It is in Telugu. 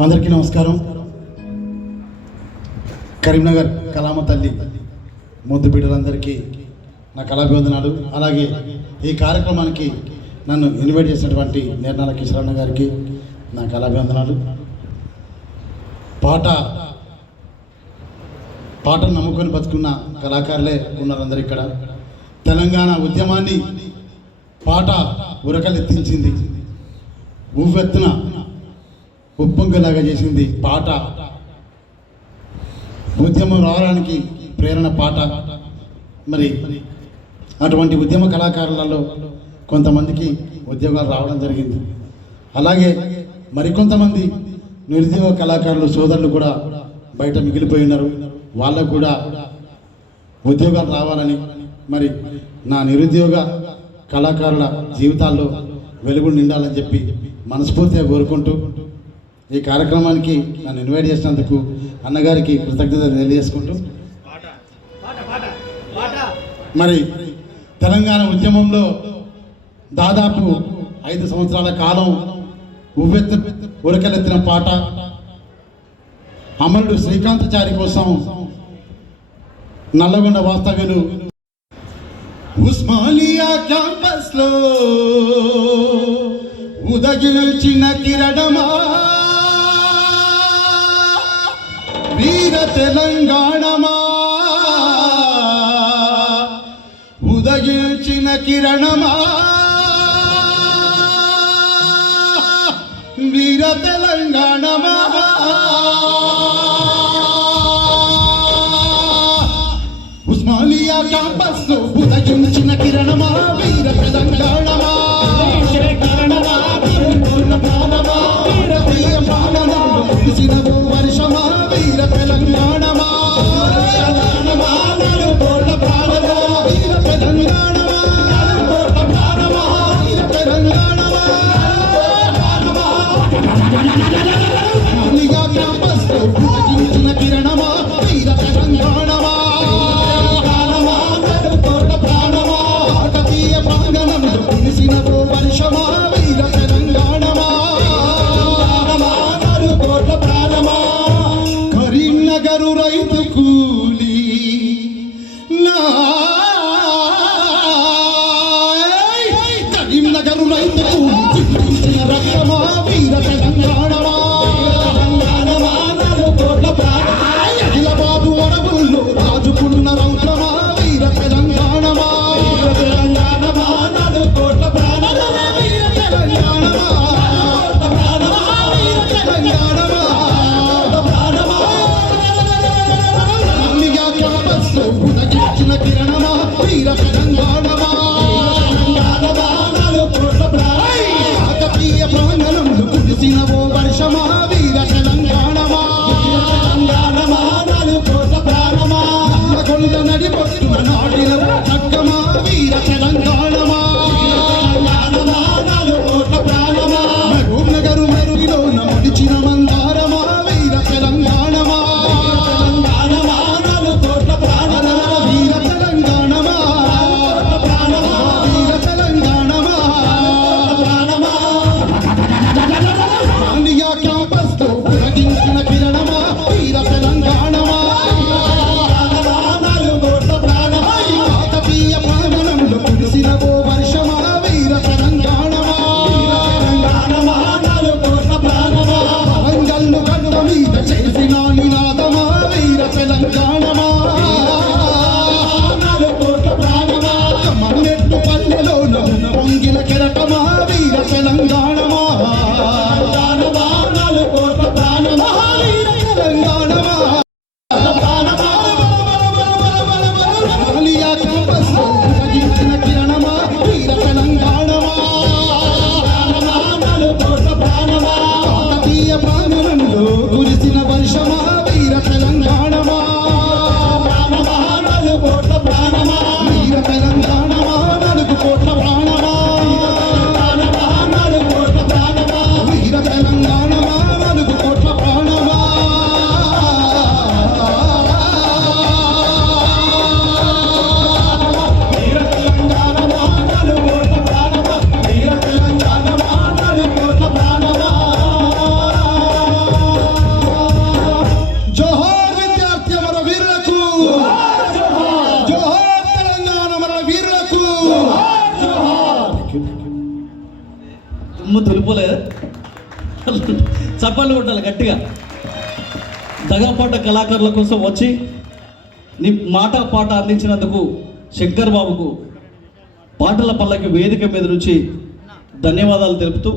అందరికీ నమస్కారం. కరీంనగర్ కళామ తల్లి ముద్దు బిడ్డలందరికీ నా కళాభివందనాలు. అలాగే ఈ కార్యక్రమానికి నన్ను ఇన్వైట్ చేసినటువంటి నిర్నాల కిషోరన్న గారికి నా కళాభివందనాలు. పాటను నమ్ముకొని బతుకున్న కళాకారులే ఉన్నారు అందరు ఇక్కడ. తెలంగాణ ఉద్యమాన్ని పాట ఉరకలెత్తించింది, ఊవెత్తున ఉప్పొంగలాగా చేసింది పాట. ఉద్యమం రావడానికి ప్రేరణ పాట. మరి అటువంటి ఉద్యమ కళాకారులలో కొంతమందికి ఉద్యోగాలు రావడం జరిగింది. అలాగే మరికొంతమంది నిరుద్యోగ కళాకారులు సోదరులు కూడా బయట మిగిలిపోయి ఉన్నారు. వాళ్ళకు కూడా ఉద్యోగాలు రావాలని, మరి నా నిరుద్యోగ కళాకారుల జీవితాల్లో వెలుగులు నిండాలని చెప్పి మనస్ఫూర్తిగా కోరుకుంటూ ఈ కార్యక్రమానికి నన్ను ఇన్వైట్ చేసినందుకు అన్నగారికి కృతజ్ఞతలు తెలియజేసుకుంటూ, మరి తెలంగాణ ఉద్యమంలో దాదాపు 5 సంవత్సరాల కాలం ఉరకలెత్తిన పాట అమరుడు శ్రీకాంతాచారి కోసం నల్లగొండ వాస్తవ్యులు ఉస్మానియా క్యాంపస్ లో ఉదగించిన కిరణమా వీర తెలంగాణమా, ఉదగించిన కిరణమా వీర తెలంగాణమా. ఉస్మానియా క్యాంపస్ లో ఉదగించిన కిరణమా వీర తెలంగాణమా, వర్షమా వీర తెలంగాణమా, వీర తెలంగాణమా, వీర తెలంగాణమా. క్యాంపస్ లో ఉదగించిన కిరణమా వీర తెలంగాణమా, కాకతీయ ప్రాంగణంలో కురిసిన వర్షమా వీర తెలంగాణమా, కరీంనగరు రైతు కూలి కరీంనగరు రైతు కూలి రక్తమా వీర తెలంగాణమా, అఖిలబాబు అడవుల్లో రాజుకున్న రౌద్రమా వీర తెలంగాణమా, వీర తెలంగాణమా, కోట్ల ప్రాణమా వీర తెలంగాణమా, వీర తెలంగాణమా. ఉదగించిన కిరణమా వీర తెలంగాణమా, కాకతీయ ప్రాంగణంలో కురిసిన వర్షమా వీర తెలంగాణమా, కొండ నడిపొట్టున నాటిన చక్కమా వీర తెలంగాణమా, మహబూబ్ నగరు మెరుగిలో నడిచిన మందారమా అమ్మ తొలిపోలేదు, చప్పట్లు కొట్టాలి గట్టిగా. దగాపాట కళాకారుల కోసం వచ్చి నీ మాట పాట అందించినందుకు శంకర్ బాబుకు పాటల పల్లకి వేదిక మీద నుంచి ధన్యవాదాలు తెలుపుతూ